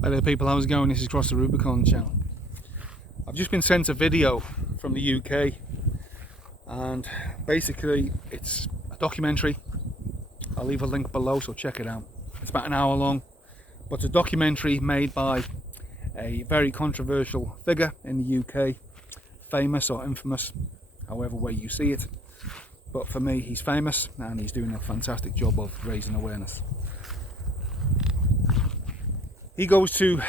Hi there people, how's it going? This is Cross the Rubicon channel. I've just been sent a video from the UK and basically it's a documentary. I'll leave a link below, so check it out. It's about an hour long, but it's a documentary made by a very controversial figure in the UK, famous or infamous, however way you see it. But for me, he's famous and he's doing a fantastic job of raising awareness. He goes to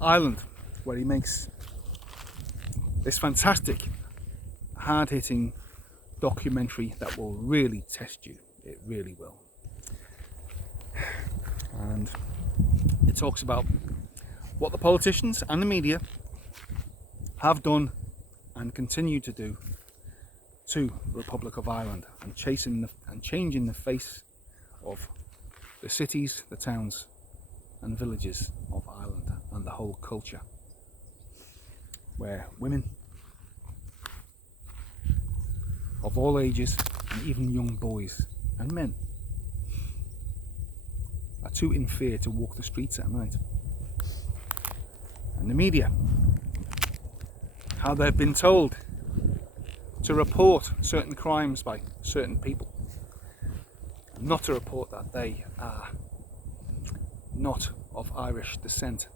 Ireland where he makes this fantastic, hard-hitting documentary that will really test you. It really will. And it talks about what the politicians and the media have done and continue to do to the Republic of Ireland and changing the face of the cities, the towns and villages of Ireland and the whole culture, where women of all ages and even young boys and men are too in fear to walk the streets at night. And the media, how they've been told to report certain crimes by certain people, and not to report that they are not of Irish descent,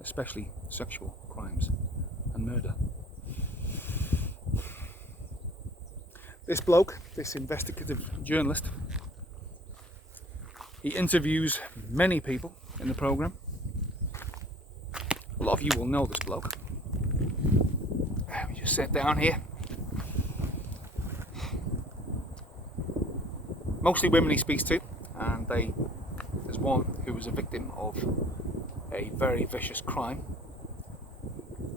especially sexual crimes and murder. This bloke, this investigative journalist, he interviews many people in the programme. A lot of you will know this bloke. Let me just sit down here. Mostly women he speaks to, and there's one who was a victim of a very vicious crime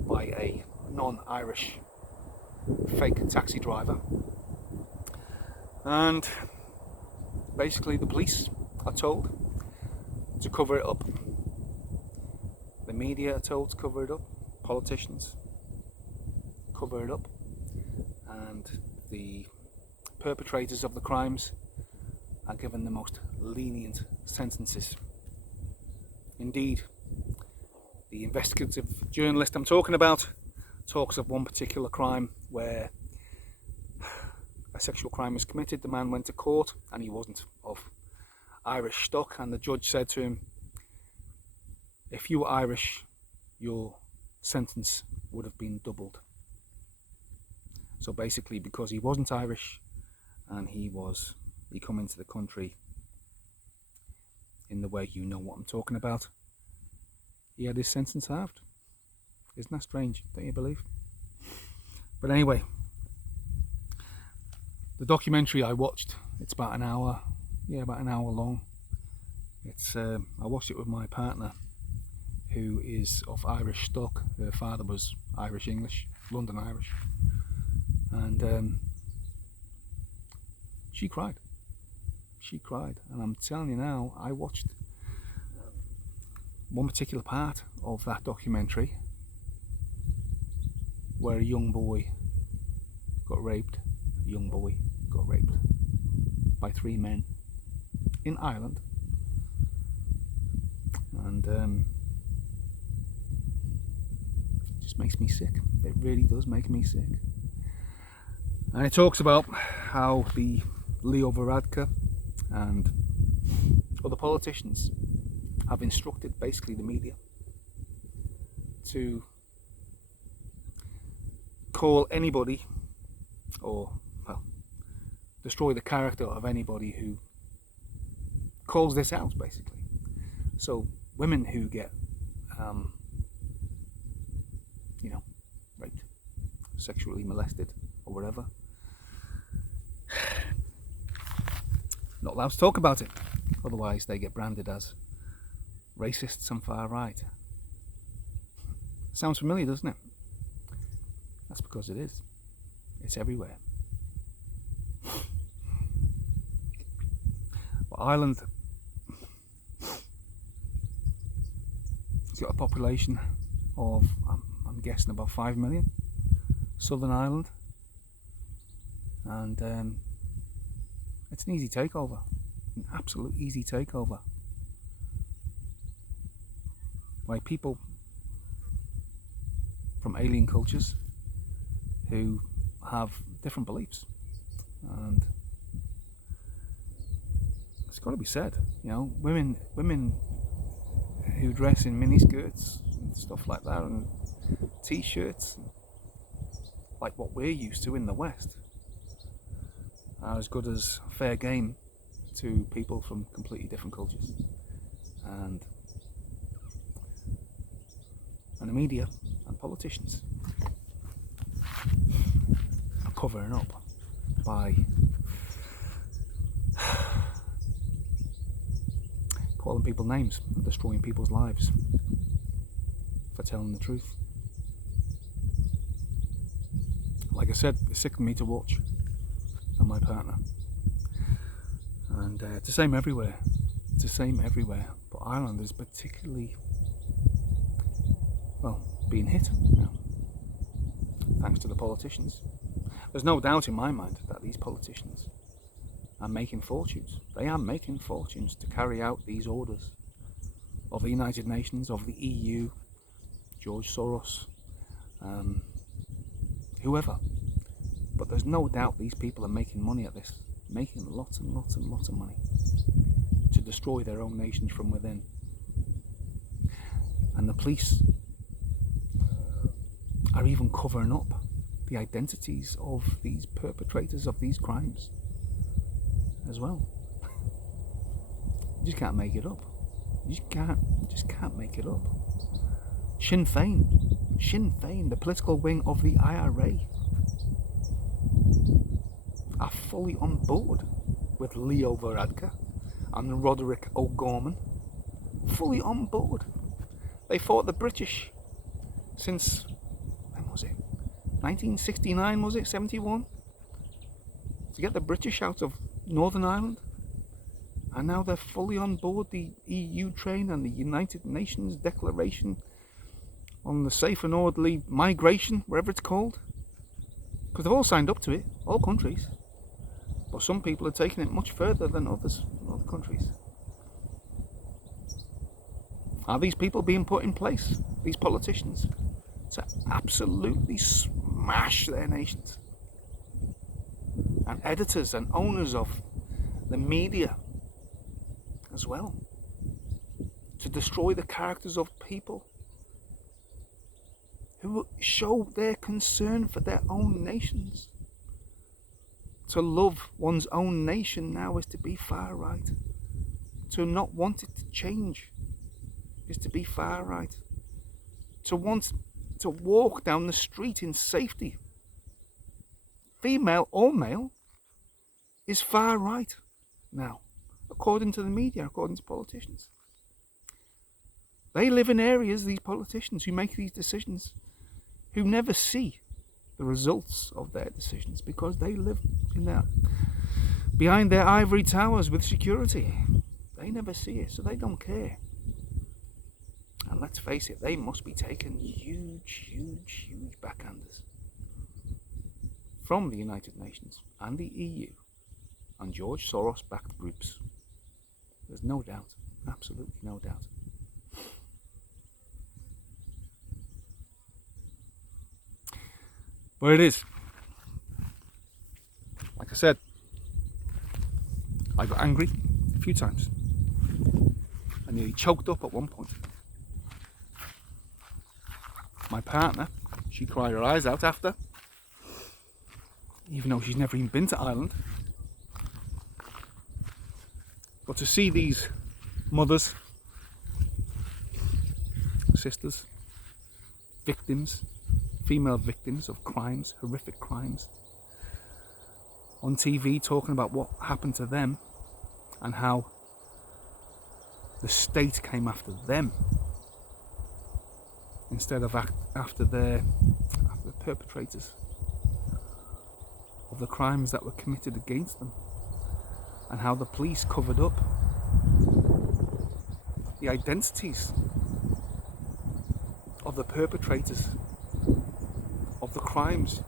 by a non-Irish fake taxi driver, and basically the police are told to cover it up, the media are told to cover it up, politicians cover it up, and the perpetrators of the crimes are given the most lenient sentences. Indeed, the investigative journalist I'm talking about talks of one particular crime where a sexual crime was committed. The man went to court and he wasn't of Irish stock, and the judge said to him, if you were Irish, your sentence would have been doubled. So basically, because he wasn't Irish and he come into the country in the way you know what I'm talking about, he had his sentence halved. Isn't that strange? Don't you believe? But anyway, the documentary I watched, it's about an hour long. I watched it with my partner, who is of Irish stock. Her father was Irish English, London Irish, and she cried, and I'm telling you now, I watched one particular part of that documentary where a young boy got raped by 3 men in Ireland, and it just makes me sick. It really does make me sick. And it talks about how the Leo Varadkar and other politicians have instructed basically the media to call anybody, or well, destroy the character of anybody who calls this out, basically. So women who get raped, sexually molested or whatever, not allowed to talk about it, otherwise they get branded as racists and far right. Sounds familiar, doesn't it? That's because it is. It's everywhere. But Ireland has got a population of, I'm guessing, about 5 million. Southern Ireland. And it's an easy takeover. An absolute easy takeover. by people from alien cultures who have different beliefs. And it's got to be said, you know, women who dress in miniskirts and stuff like that, and t-shirts, like what we're used to in the West, are as good as fair game to people from completely different cultures. And the media and politicians are covering up by calling people names and destroying people's lives for telling the truth. Like I said, it's sick of me to watch, and my partner. And it's the same everywhere. It's the same everywhere. But Ireland is particularly, well, being hit now, thanks to the politicians. There's no doubt in my mind that these politicians are making fortunes. They are making fortunes to carry out these orders of the United Nations, of the EU, George Soros, whoever. But there's no doubt these people are making money at this, making lots and lots and lots of money to destroy their own nations from within. And the police are even covering up the identities of these perpetrators of these crimes as well. You just can't make it up. You just can't make it up. Sinn Féin, the political wing of the IRA, are fully on board with Leo Varadkar and Roderick O'Gorman. Fully on board. They fought the British since, when was it? 1969, was it? 71? To get the British out of Northern Ireland. And now they're fully on board the EU train and the United Nations Declaration on the Safe and Orderly Migration, wherever it's called. Because they've all signed up to it, all countries. But some people are taking it much further than others, other countries. Are these people being put in place, these politicians, to absolutely smash their nations? And editors and owners of the media as well, to destroy the characters of people who show their concern for their own nations. To love one's own nation now is to be far right. To not want it to change is to be far right. To want to walk down the street in safety, female or male, is far right now, according to the media, according to politicians. They live in areas, these politicians who make these decisions, who never see the results of their decisions because they live in behind their ivory towers with security. They never see it, so they don't care. And let's face it, they must be taking huge backhanders from the United Nations and the EU and George Soros-backed groups. There's no doubt, absolutely no doubt. But it is. Like I said, I got angry a few times. I nearly choked up at one point. My partner, she cried her eyes out after, even though she's never even been to Ireland. But to see these mothers, sisters, victims, female victims of crimes, horrific crimes, on TV talking about what happened to them and how the state came after them instead of after the perpetrators of the crimes that were committed against them, and how the police covered up the identities of the perpetrators of the crimes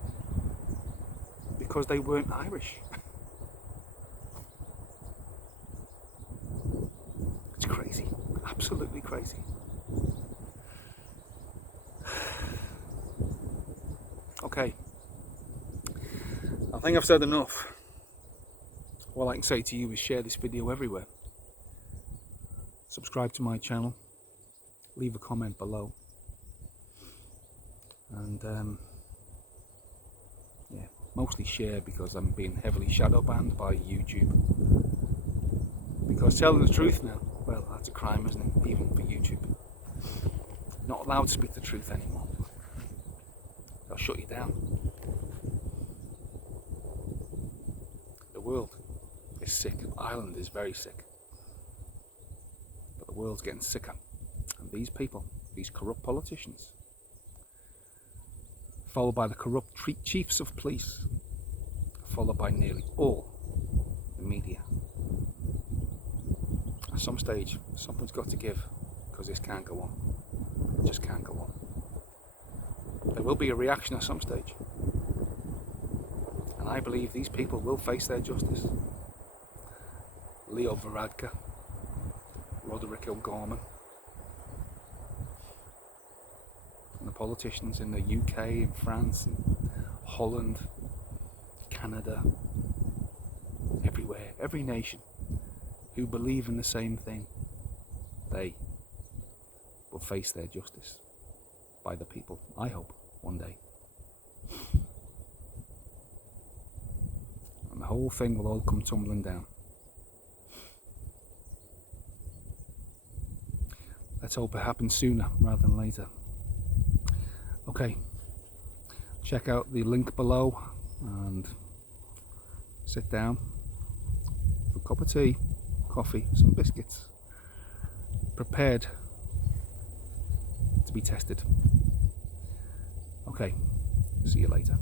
because they weren't Irish. It's crazy, absolutely crazy. Okay, I think I've said enough. All I can say to you is share this video everywhere. Subscribe to my channel. Leave a comment below. And yeah, mostly share, because I'm being heavily shadow banned by YouTube. Because telling the truth now, well, that's a crime, isn't it? Even for YouTube. Not allowed to speak the truth anymore. They'll shut you down. The world is sick. Ireland is very sick. But the world's getting sicker. And these people, these corrupt politicians, followed by the corrupt chiefs of police, followed by nearly all the media. At some stage, something's got to give, because this can't go on. It just can't go on. There will be a reaction at some stage. And I believe these people will face their justice. Leo Varadkar, Roderick O'Gorman, and the politicians in the UK and France and Holland, Canada, everywhere, every nation who believe in the same thing, they will face their justice by the people, I hope, one day. And the whole thing will all come tumbling down. Let's hope it happens sooner rather than later. Okay, check out the link below and sit down for a cup of tea, coffee, some biscuits, prepared to be tested. Okay, see you later.